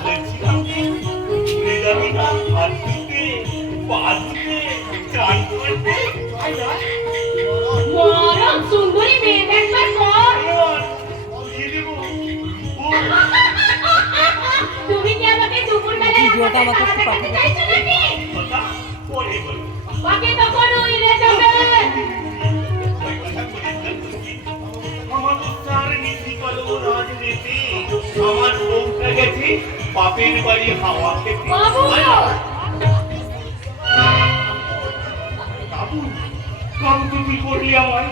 বলছিলাম যে ঘুরে যাবি না হাত ধুতে পা ধুতে চান করতে মরম সুন্দরী মেয়ে দেখবার পর দিয়ে দেবো তুমি কি আমাকে দুপুর বেলায় ভিডিওটা আমাকে একটু দেখাতে চাইছো নাকি? কথা পরে বলবো বাকি তখন উইলে যাবে। আমার তার নীতি কলম রাজনীতি আমার বউটা গেছে বাপের বাড়ি হাওয়া খেতে বাবু বাবু বাবু তুই করলি আমার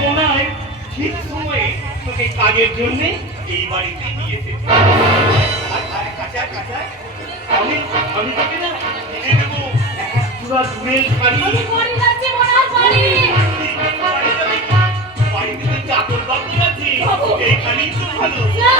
কোনায় ঠিক সময়ে তোকে কাজের জন্য এই বাড়িতে নিয়েছে আমি আমি তোকে না দিয়ে দেবো পুরা দূরের শাড়ি আমি পড়ে যাচ্ছি মনার বাড়ি। বাড়িতে চাকর বাকর আছে বাবু। এইখানেই তো ভালো না।